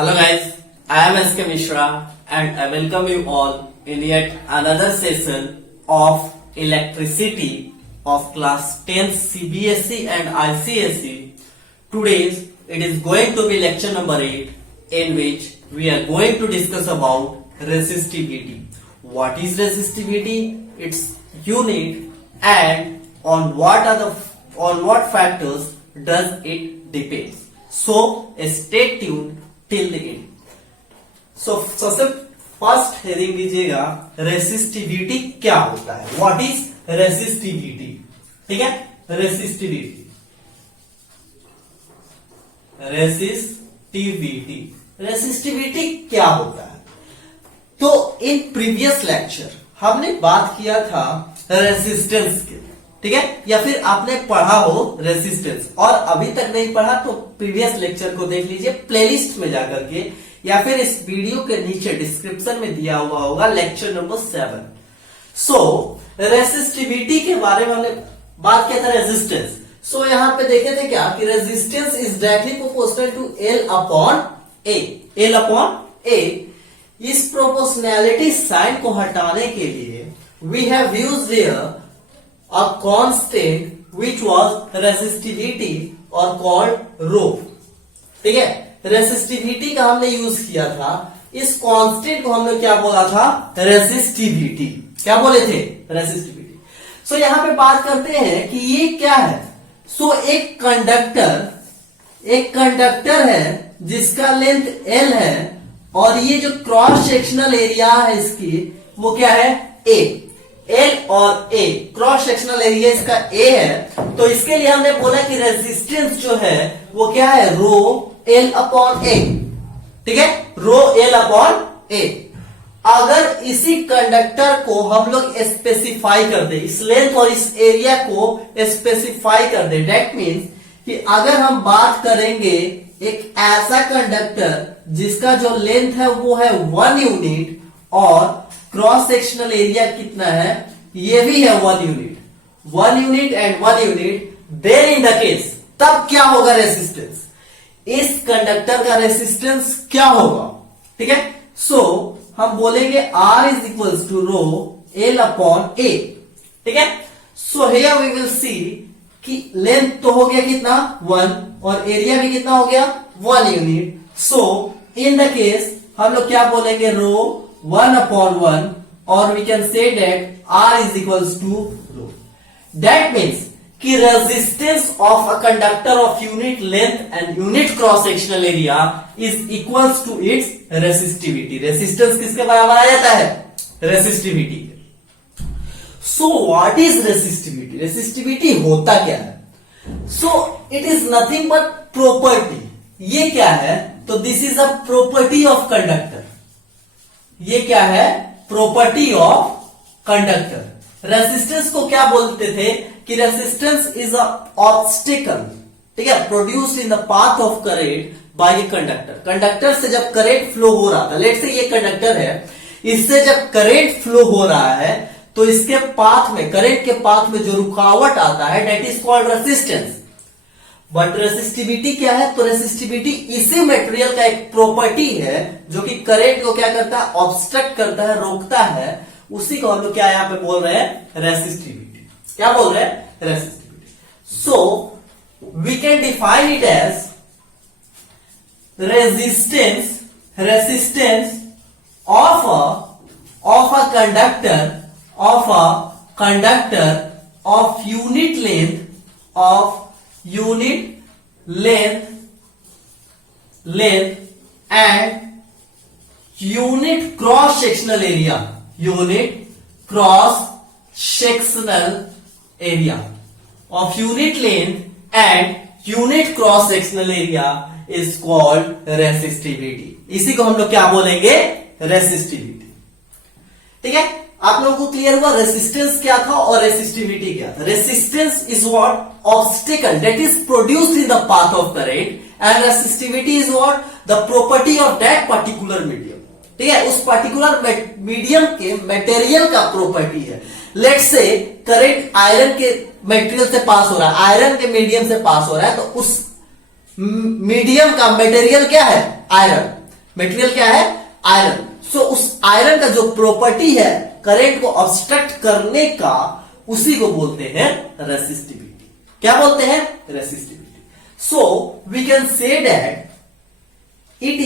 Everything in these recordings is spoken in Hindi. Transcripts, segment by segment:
Hello guys, I am SK Mishra and I welcome you all in yet another session of electricity of class 10 CBSE and ICSE. Today it is going to be lecture number 8 in which we are going to discuss about resistivity. What is resistivity? Its unit and on what factors does it depend. So stay tuned till the end. So सबसे फर्स्ट हेडिंग लीजिएगा रेसिस्टिविटी क्या होता है. What is resistivity. ठीक है, रेसिस्टिविटी क्या होता है. तो इन प्रीवियस लेक्चर हमने बात किया था रेसिस्टेंस के, ठीक है, या फिर आपने पढ़ा हो रेसिस्टेंस और अभी तक नहीं पढ़ा तो प्रीवियस लेक्चर को देख लीजिए प्लेलिस्ट में जाकर के, या फिर इस वीडियो के नीचे डिस्क्रिप्शन में दिया हुआ होगा लेक्चर नंबर 7. सो रेसिस्टिविटी के बारे में हमने बात किया था रेजिस्टेंस. सो यहां पे देखे थे क्या कि resistance is directly proportional to L upon A. इस प्रोपोर्शनैलिटी साइन को हटाने के लिए we have used here a constant which was resistivity or called rho. ठीक है, रेसिस्टिविटी का हमने यूज किया था. इस कांस्टेंट को हमने क्या बोला था? रेसिस्टिविटी. क्या बोले थे? रेसिस्टिविटी. सो यहां पे बात करते हैं कि ये क्या है. सो एक कंडक्टर है जिसका लेंथ L है और ये जो क्रॉस सेक्शनल एरिया है इसकी वो क्या है? A. L और A क्रॉस सेक्शनल एरिया इसका A है, तो इसके लिए हमने बोला कि रेजिस्टेंस जो है वो क्या है? रो L अपॉन A. ठीक है, रो L अपॉन A. अगर इसी कंडक्टर को हम लोग स्पेसिफाई कर दे, इस लेंथ और इस एरिया को स्पेसिफाई कर दे, डेट मीन्स कि अगर हम बात करेंगे एक ऐसा कंडक्टर जिसका जो लेंथ है वो है 1 यूनिट और क्रॉस सेक्शनल एरिया कितना है? ये भी है 1 unit and 1 unit. Then in the case तब क्या होगा? रेसिस्टेंस. इस कंडक्टर का रेसिस्टेंस क्या होगा? ठीक है, सो हम बोलेंगे R is equals to rho L upon A. ठीक है, so here we will see कि लेंथ तो हो गया कितना? 1 और एरिया भी कितना हो गया? 1 unit. So in the case हम लोग क्या बोलेंगे? रो 1 upon 1 or we can say that R is equals to rho. That means कि resistance of a conductor of unit length and unit cross sectional area is equals to its resistivity. Resistance किसके बराबर आ जाता है? Resistivity. So what is resistivity? Resistivity होता क्या है? So it is nothing but property. ये क्या है? तो this is a property of conductor. ये क्या है? Property of conductor. रेसिस्टेंस को क्या बोलते थे कि रेसिस्टेंस इज अ ऑब्स्टिकल, ठीक है, produced in the path of current by a conductor. Conductor से जब करंट फ्लो हो रहा था, लेट से ये कंडक्टर है, इससे जब करंट फ्लो हो रहा है तो इसके पाथ में, करंट के पाथ में जो रुकावट आता है that is called resistance. But resistivity क्या है? तो रेसिस्टिविटी इसी मटेरियल का एक प्रॉपर्टी है जो कि करंट को क्या करता है? ऑब्स्ट्रक्ट करता है, रोकता है. उसी को हम लोग क्या यहां पे बोल रहे हैं? रेसिस्टिविटी. क्या बोल रहे हैं? Resistivity. So we can define it as resistance of a conductor of unit length and unit cross sectional area of unit length and unit cross sectional area is called resistivity. इसी को हम लोग क्या बोलेंगे? रेसिस्टिविटी. ठीक है, आप लोगों को क्लियर हुआ रेसिस्टेंस क्या था और रेसिस्टिविटी क्या था? Resistance is what? Obstacle that is produced in the path of current and resistivity is what? The property of that particular medium. ठीक है, उस पर्टिकुलर मीडियम के मटेरियल का प्रॉपर्टी है. लेट्स से करंट आयरन के मटेरियल से पास हो रहा है, आयरन के मीडियम से पास हो रहा है, तो उस मीडियम का मटेरियल क्या है? आयरन. मटेरियल क्या है? आयरन। सो उस आयरन का जो प्रॉपर्टी है करंट को ऑब्स्ट्रक्ट करने का, उसी को बोलते हैं रेसिस्टिविटी। क्या बोलते हैं? Resistivity. So we can say that it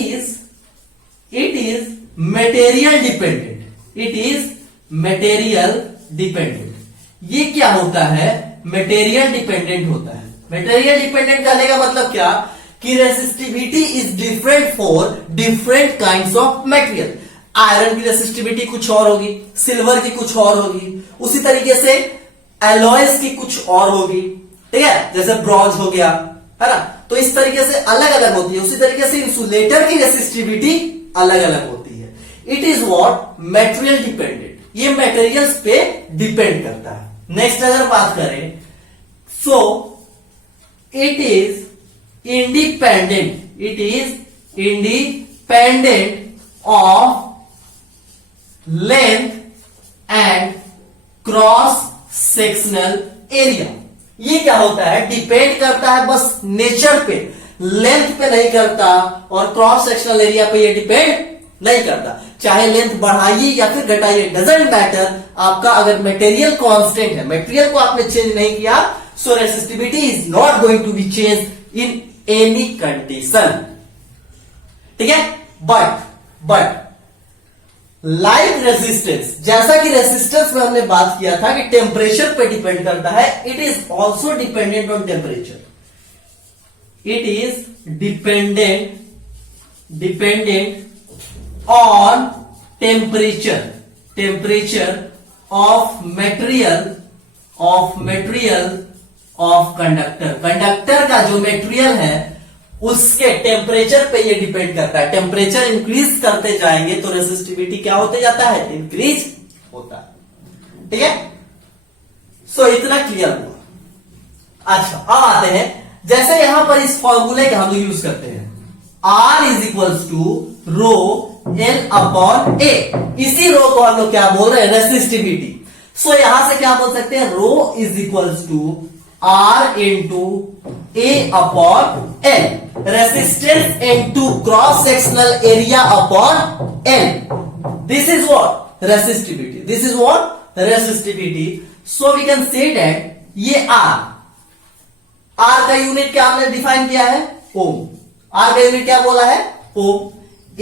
is material dependent. It is material dependent. ये क्या होता है? मटेरियल डिपेंडेंट होता है। मटेरियल डिपेंडेंट कहने का मतलब क्या कि resistivity is different for different kinds of material. Iron की रेसिस्टिविटी कुछ और होगी, सिल्वर की कुछ और होगी, उसी तरीके से एलॉयज की कुछ और होगी, ठीक है, जैसे ब्रॉन्ज हो गया, है ना। तो इस तरीके से अलग अलग होती है। उसी तरीके से इंसुलेटर की रेसिस्टिविटी अलग अलग होती है। It is what? Material dependent. ये मटेरियल्स पे डिपेंड करता है। नेक्स्ट अगर बात करें, so it is independent. It is independent of length and cross sectional area. ये क्या होता है? डिपेंड करता है बस नेचर पे, लेंथ पे नहीं करता, और क्रॉस सेक्शनल एरिया पे ये डिपेंड नहीं करता। चाहे लेंथ बढ़ाइए या फिर घटाइए, डजंट मैटर। आपका अगर मटेरियल कांस्टेंट है, मटेरियल को आपने चेंज नहीं किया, so resistivity is not going to be change in any condition, ठीक है। बट लाइक रेजिस्टेंस, जैसा कि रेजिस्टेंस में हमने बात किया था कि टेम्परेचर पे डिपेंड करता है, it is also dependent on temperature. It is dependent on temperature of material of conductor. Conductor का जो मटेरियल है उसके टेम्परेचर पे ये डिपेंड करता है। टेम्परेचर इंक्रीज करते जाएंगे तो रेसिस्टिविटी क्या होते जाता है? इंक्रीज होता है, ठीक है। सो इतना क्लियर हुआ। अच्छा, अब आते हैं, जैसे यहां पर इस फॉर्मूले का हम यूज करते हैं, R is equals to rho L upon A। इसी रो को हम लोग क्या बोल रहे हैं? रेसिस्टिविटी। सो यहां से क्या बोल सकते हैं? Rho is equals to R into A upon L, resistance into cross sectional area upon L। This is what? Resistivity. This is what? Resistivity. So we can say that ये R का यूनिट क्या हमने डिफाइन किया है? ओम। R का यूनिट क्या बोला है? ओम।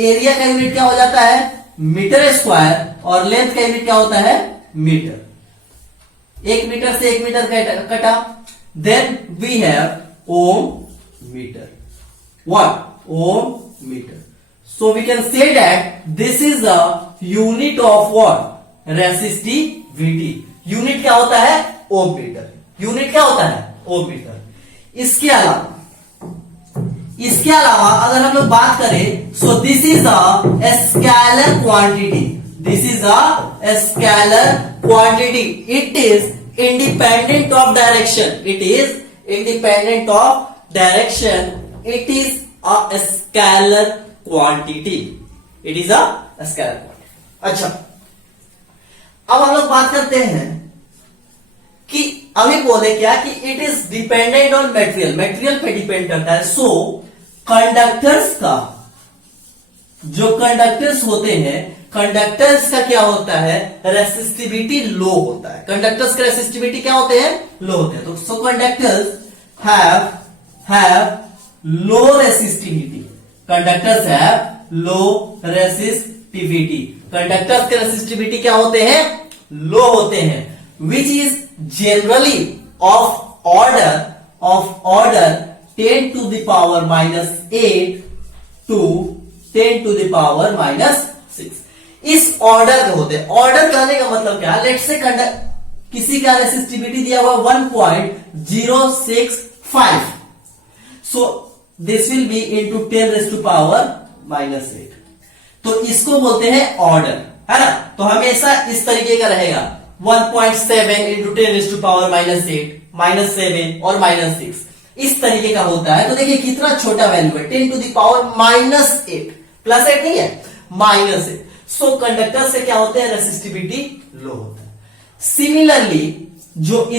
एरिया का यूनिट क्या हो जाता है? Metre square. और लेंथ का यूनिट क्या होता है? मीटर। 1 मीटर से 1 मीटर कटा, then we have ohm metre. What? Ohm meter. So we can say that this is the unit of what? Resistivity. Unit क्या होता है? ओम मीटर। यूनिट क्या होता है? ओम मीटर। इसके अलावा अगर हम लोग बात करें, सो this is a scalar quantity. This is a scalar quantity. It is independent of direction. It is independent of direction. It is a scalar quantity. It is a scalar quantity. अच्छा, अब हम लोग बात करते हैं कि अभी बोले क्या कि it is dependent on material. Material पे डिपेंड करता है। सो कंडक्टर्स का, जो कंडक्टर्स होते हैं, कंडक्टर्स का क्या होता है? रेसिस्टिविटी लो होता है। कंडक्टर्स का रेसिस्टिविटी क्या होते हैं? लो होते हैं। तो so conductors have low resistivity. Conductors have low resistivity. Conductors के रेसिस्टिविटी क्या होते हैं? लो होते हैं, which is generally of order 10 to the power -8 to 10 to the power -6। इस ऑर्डर के होते हैं। ऑर्डर कहने का मतलब क्या? लेट्स से किसी का रेसिस्टिविटी दिया हुआ 1.065, so this will be into 10 raised to power -8। तो इसको बोलते हैं ऑर्डर, है ना। तो हमेशा इस तरीके का रहेगा, 1.7 इंटू 10 raised to power -8, -7 और -6, इस तरीके का होता है। तो देखिए कितना छोटा वैल्यू है, 10 to the power -8, +8 नहीं है, -8। सो कंडक्टर से क्या होते हैं? रेसिस्टिविटी लो होता है। सिमिलरली जो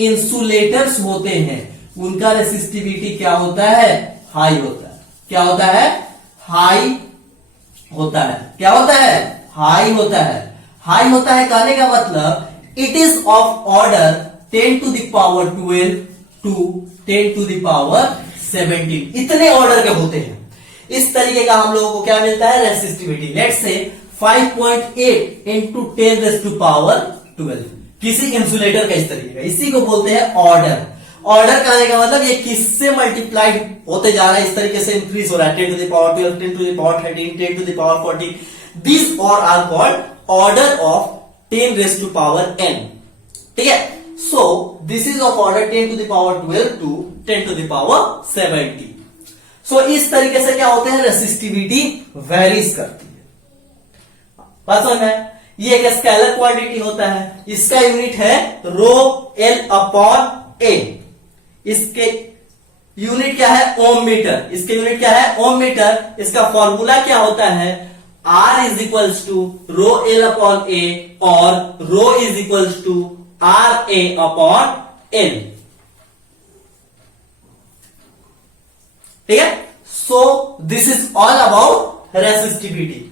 इंसुलेटर्स होते हैं, उनका रेसिस्टिविटी क्या होता है? हाई होता है। क्या होता है, हाई होता है। क्या होता है, हाई होता है। हाई होता है कहने का मतलब it is of order 10 to the power 12 to 10 to the power 17, इतने ऑर्डर के होते हैं। इस तरीके का हम लोगों को क्या मिलता है, resistivity. Let's say 5.8 into 10 raised to power 12 किसी इंसुलेटर का इस तरीके का, इसी को बोलते हैं ऑर्डर। ऑर्डर कहने का मतलब ये किससे मल्टीप्लाइड होते जा रहा है, इस तरीके से इंक्रीज हो रहा है, 10 to the power 12, 10 to the power 13, 10 to the power 40। These all are called order of 10 raised to power n। ठीक है, so this is of order 10 to the power 12 to 10 to the power 70। so इस तरीके से क्या होते हैं, रेसिस्टिविटी वेरीज करती है। बात समझ में, ये एक स्केलर क्वांटिटी होता है, इसका यूनिट है रो एल अपॉन ए। इसके यूनिट क्या है, ओम मीटर। इसके यूनिट क्या है, ओम मीटर। इसका फॉर्मूला क्या होता है, R is equals to rho L upon A और rho is equals to R A upon N. ठीक है, so this is all about resistivity.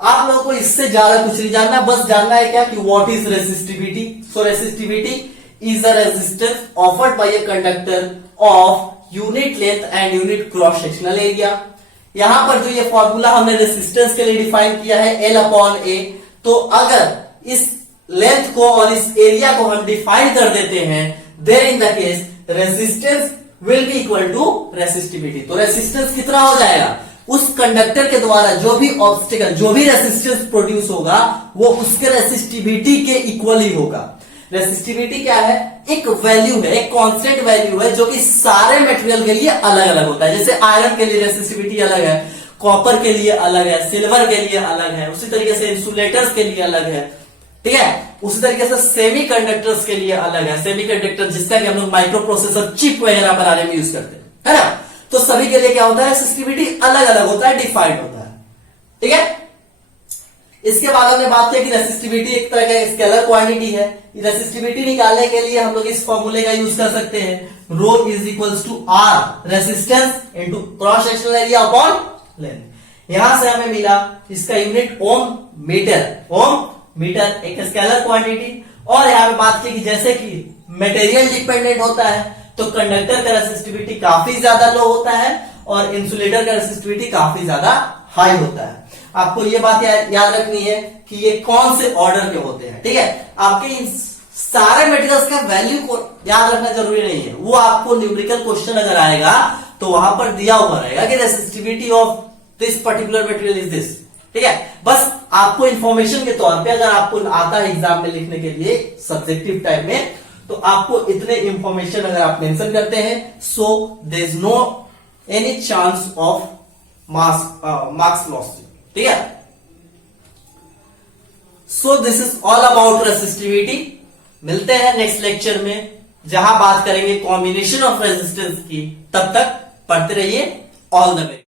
आप लोगों को इससे ज्यादा कुछ नहीं जानना, बस जानना है क्या कि what is resistivity. So resistivity is a resistance offered by a conductor of unit length and unit cross sectional area. यहां पर जो ये फॉर्मूला हमने रेसिस्टेंस के लिए डिफाइन किया है L अपॉन ए, तो अगर इस लेंथ को और इस एरिया को हम डिफाइन कर देते हैं, there in the case resistance will be equal to resistivity. तो रेसिस्टेंस कितना हो जाएगा, उस कंडक्टर के द्वारा जो भी ऑब्स्टिकल, जो भी रेसिस्टेंस प्रोड्यूस होगा वो उसके रेसिस्टिविटी के इक्वल ही होगा। रेसिस्टिविटी क्या है, एक वैल्यू है, एक कांस्टेंट वैल्यू है जो कि सारे मटेरियल के लिए अलग अलग होता है। जैसे आयरन के लिए रेसिस्टिविटी अलग है, कॉपर के लिए अलग है, सिल्वर के लिए अलग है, उसी तरीके से इंसुलेटर्स के लिए अलग है। ठीक है, उसी तरीके से सेमी कंडक्टर्स के लिए अलग है। सेमी कंडक्टर जिसका कि हम लोग माइक्रो प्रोसेसर, चिप वगैरह बनाने में यूज करते हैं, है ना। तो सभी के लिए क्या होता है, रेसिस्टिविटी अलग अलग होता है, डिफाइंड होता है। ठीक है, इसके बाद हमने बात की कि रेसिस्टिविटी एक तरह का स्केलर क्वांटिटी है। रेसिस्टिविटी निकालने के लिए हम लोग इस फॉर्मूले का यूज कर सकते हैं, rho is equals to R resistance into cross sectional area upon length. यहां से हमें मिला इसका unit ohm metre. Ohm metre एक स्केलर क्वांटिटी। और यहां पे बात की कि जैसे कि मटेरियल डिपेंडेंट होता है तो कंडक्टर का रेसिस्टिविटी काफी ज्यादा लो होता है और इंसुलेटर का रेसिस्टिविटी काफी ज्यादा हाई होता है। आपको ये बात याद रखनी है कि ये कौन से ऑर्डर के होते हैं। ठीक है, आपके इन सारे मटेरियल्स का वैल्यू को याद रखना जरूरी नहीं है, वो आपको न्यूमेरिकल क्वेश्चन अगर आएगा तो वहां पर दिया हुआ रहेगा कि resistivity of this particular material is this. ठीक है, बस आपको इंफॉर्मेशन के तौर पे अगर आपको आता है एग्जाम में लिखने के लिए सब्जेक्टिव टाइप में, तो आपको इतने इंफॉर्मेशन अगर आप मेंशन करते हैं, so there is no any chance of marks loss. ठीक है, so this is all about resistivity. मिलते हैं नेक्स्ट लेक्चर में जहां बात करेंगे कॉम्बिनेशन ऑफ रेजिस्टेंस की। तब तक पढ़ते रहिए। All the best.